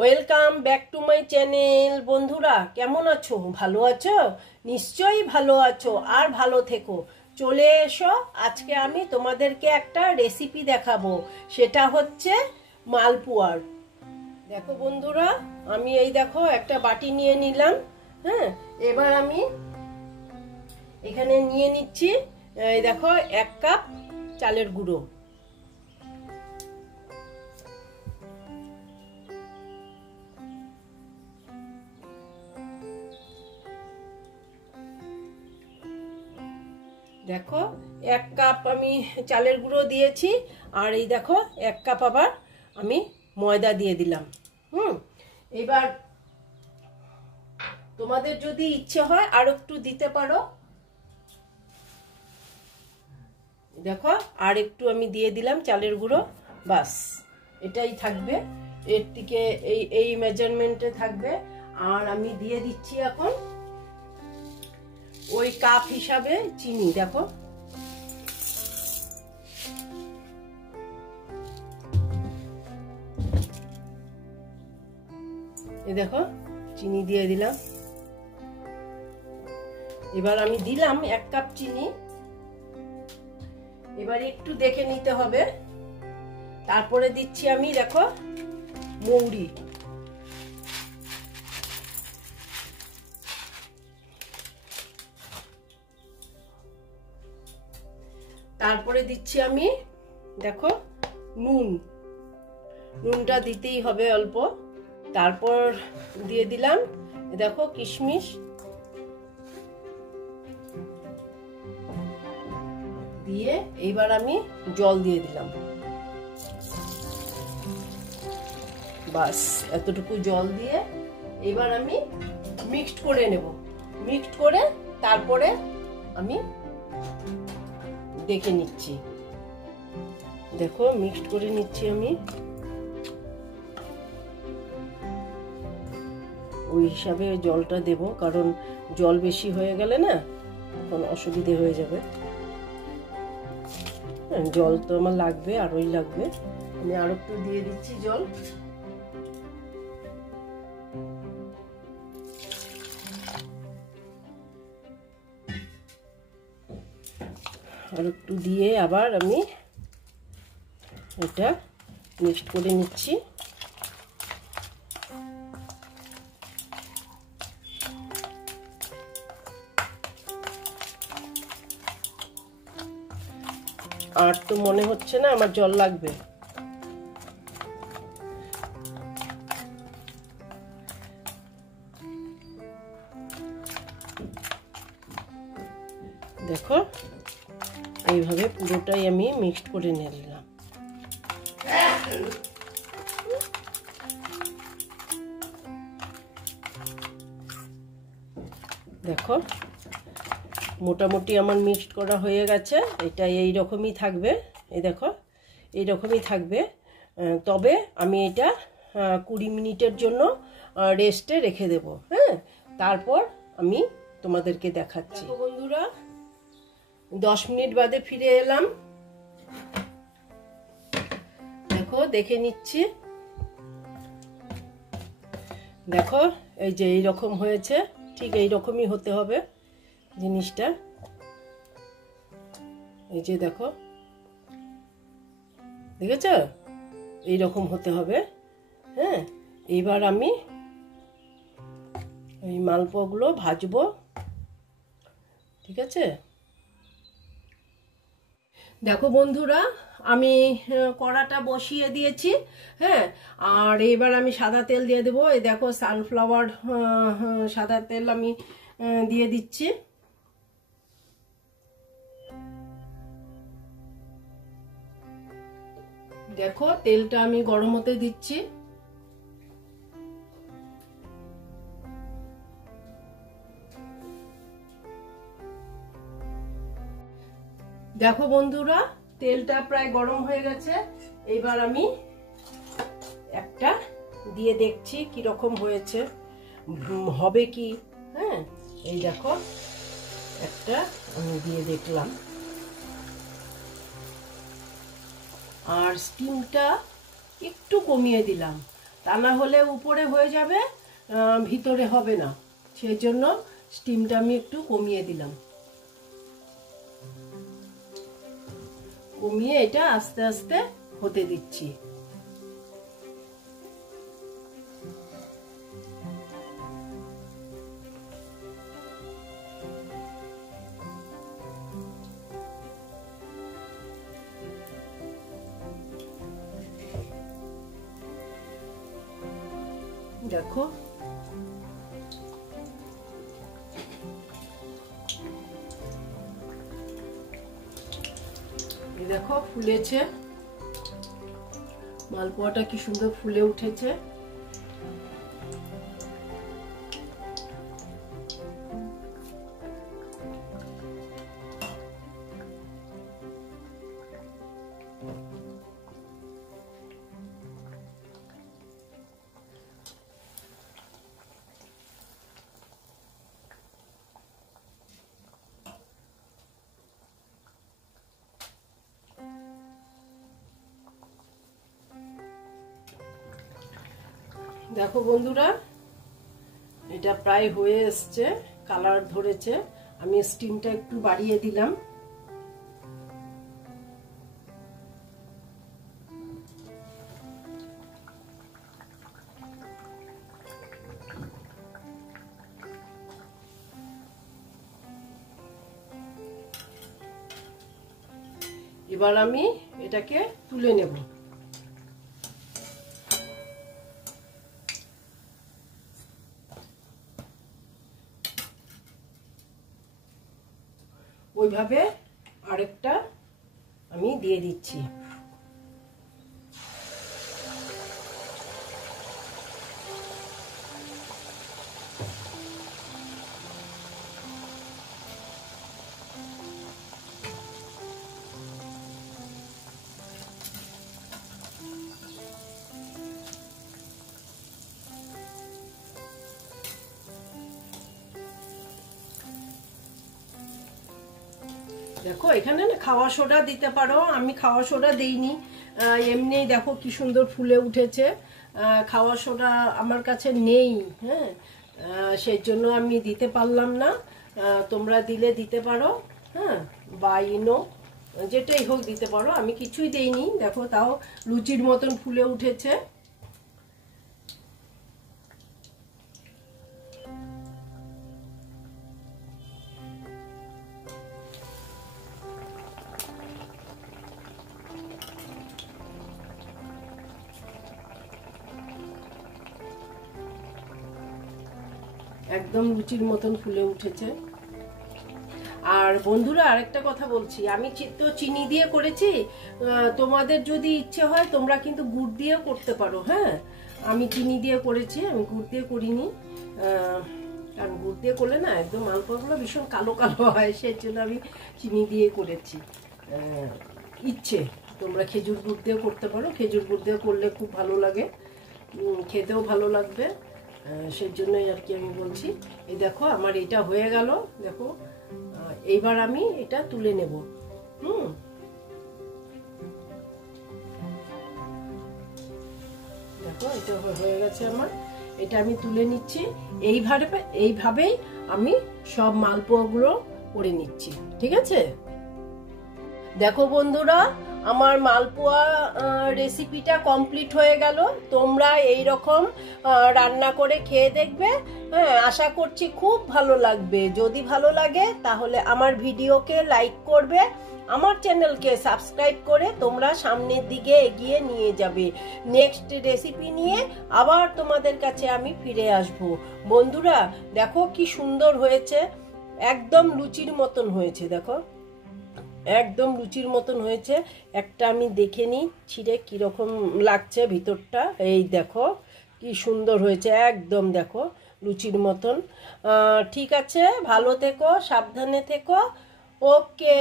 Welcome back to my channel. বন্ধুরা কেমন আছো? ভালো আছো? নিশ্চয়ই ভালো আছো, আর ভালো থেকো। চলে এসো, আজকে আমি তোমাদেরকে একটা রেসিপি দেখাবো, সেটা হচ্ছে মালপোয়ার। দেখো বন্ধুরা, আমি এই দেখো একটা বাটি নিয়ে নিলাম। হ্যাঁ, এবার আমি এখানে নিয়ে নিচ্ছি, এই দেখো 1 কাপ চালের গুঁড়ো। দেখো 1 কাপ আমি চালের গুঁড়ো দিয়েছি, আর এই দেখো 1 কাপ আবার আমি ময়দা দিয়ে দিলাম। এবার তোমাদের যদি ইচ্ছে হয় আর একটু দিতে পারো। দেখো আর একটু আমি দিয়ে দিলাম চালের গুঁড়ো, বাস এটাই থাকবে, এর থেকে এই মেজারমেন্টে থাকবে। আর আমি দিয়ে দিচ্ছি এখন ওই কাপ হিসাবে চিনি। দেখো এই দেখো চিনি দিয়ে দিলাম। এবার আমি দিলাম 1 কাপ চিনি। এবার একটু দেখে নিতে হবে। তারপরে দিচ্ছি আমি দেখো মৌরি। তারপরে দিচ্ছি আমি দেখো নুনটা দিতেই হবে অল্প। তারপর দিয়ে দিলাম দেখো কিশমিশ, দিয়ে এইবার আমি জল দিয়ে দিলাম। বাস এতটুকু জল দিয়ে এবার আমি মিক্সড করে নেব। মিক্সড করে তারপরে আমি দেখে নিচ্ছি। দেখো মিক্সড করে নিচ্ছি আমি, ওই হিসাবে জলটা দেব, কারণ জল বেশি হয়ে গেলে না তখন অসুবিধে হয়ে যাবে। জল তো আমার লাগবে, আরোই লাগবে। আমি আরো একটু দিয়ে দিচ্ছি জল। আর একটু দিয়ে আবার আমি এটা মিক্সড করে নিচ্ছি। আর তো মনে হচ্ছে না আমার জল লাগবে। দেখো এইভাবে পুরোটাই আমি মিক্সড করে নিলাম। দেখো মোটামুটি আমার মিক্সড করা হয়ে গেছে। এটা এই রকমই থাকবে, এই দেখো এই রকমই থাকবে। তবে আমি এটা 20 মিনিটের জন্য রেস্টে রেখে দেব। হ্যাঁ, তারপর আমি তোমাদেরকে দেখাচ্ছি। বন্ধুরা 10 মিনিট বাদে ফিরে এলাম। দেখো দেখে নিচ্ছি। দেখো এই যে এই রকম হয়েছে, ঠিক এই রকমই হতে হবে জিনিসটা। এই যে দেখো, দেখেছ এই রকম হতে হবে। হ্যাঁ, এইবার আমি এই মালপোয়াগুলো ভাজবো, ঠিক আছে? দেখো বন্ধুরা, আমি কড়াটা বসিয়ে দিয়েছি। হ্যাঁ, আর এবার আমি সাদা তেল দিয়ে দেবো। এই দেখো সানফ্লাওয়ার সাদা তেল আমি দিয়ে দিচ্ছি। দেখো তেলটা আমি গরম হতে দিচ্ছি। দেখো বন্ধুরা, তেলটা প্রায় গরম হয়ে গেছে। এবার আমি একটা দিয়ে দেখছি কি রকম হয়েছে, হবে কি। হ্যাঁ, এই দেখো একটা আমি দিয়ে দেখলাম। আর স্টিমটা একটু কমিয়ে দিলাম, তা না হলে উপরে হয়ে যাবে, ভিতরে হবে না। সেই জন্য স্টিমটা আমি একটু কমিয়ে দিলাম। কমিয়ে এটা আস্তে আস্তে হতে দিচ্ছি। দেখো দেখো ফুলেছে, মালপোয়াটা কি সুন্দর ফুলে উঠেছে। দেখো বন্ধুরা, এটা প্রায় হয়ে এসছে, কালার ধরেছে। আমি স্টিমটা একটু বাড়িয়ে দিলাম। এবার আমি এটাকে তুলে নেব। ওইভাবে আরেকটা আমি দিয়ে দিচ্ছি। দেখো এখানে না খাওয়া সোডা দিতে পারো, আমি খাওয়া সোডা দেইনি, এমনি দেখো কি সুন্দর ফুলে উঠেছে। খাওয়া সোডা আমার কাছে নেই, হ্যাঁ, সেই জন্য আমি দিতে পারলাম না। তোমরা দিলে দিতে পারো, হ্যাঁ, বা ইনো যেটাই হোক দিতে পারো। আমি কিছুই দেইনি, দেখো তাও লুচির মতন ফুলে উঠেছে। একদম লুচির মতন ফুলে উঠেছে। আর বন্ধুরা আরেকটা কথা বলছি, আমি তো চিনি দিয়ে করেছি, তোমাদের যদি ইচ্ছে হয় তোমরা কিন্তু গুড় দিয়েও করতে পারো। হ্যাঁ, আমি চিনি দিয়ে করেছি, আমি গুড় দিয়ে করিনি। কারণ গুড় দিয়ে করলে না একদম মালপোয়াগুলো ভীষণ কালো কালো হয়, সেই জন্য আমি চিনি দিয়ে করেছি। ইচ্ছে তোমরা খেজুর গুড় দিয়ে করতে পারো, খেজুর গুড় দিয়ে করলে খুব ভালো লাগে, খেতেও ভালো লাগবে। সেই জন্যই আর কি আমি বলছি। এই দেখো আমার এটা হয়ে গেল, দেখো এইবার আমি এটা তুলে নেব। দেখো এটা হয়ে গেছে আমার, এটা আমি তুলে নিচ্ছি। এইভাবেই আমি সব মালপোয়াগুলো করে নিচ্ছি, ঠিক আছে? দেখো বন্ধুরা, আমার মালপোয়া রেসিপিটা কমপ্লিট হয়ে গেল। তোমরা এই রকম রান্না করে খেয়ে দেখবে, হ্যাঁ, আশা করছি খুব ভালো লাগবে। যদি ভালো লাগে তাহলে আমার ভিডিওকে লাইক করবে, আমার চ্যানেলকে সাবস্ক্রাইব করে তোমরা সামনের দিকে এগিয়ে নিয়ে যাবে। নেক্সট রেসিপি নিয়ে আবার তোমাদের কাছে আমি ফিরে আসব। বন্ধুরা দেখো কি সুন্দর হয়েছে, একদম লুচির মতন হয়েছে। দেখো একদম লুচির মতন হয়েছে। একটা আমি দেখে নিই ছিঁড়ে কিরকম লাগছে ভিতরটা। এই দেখো কি সুন্দর হয়েছে, একদম দেখো লুচির মতন। ঠিক আছে, ভালো থেকো, সাবধানে থেকো। ওকে।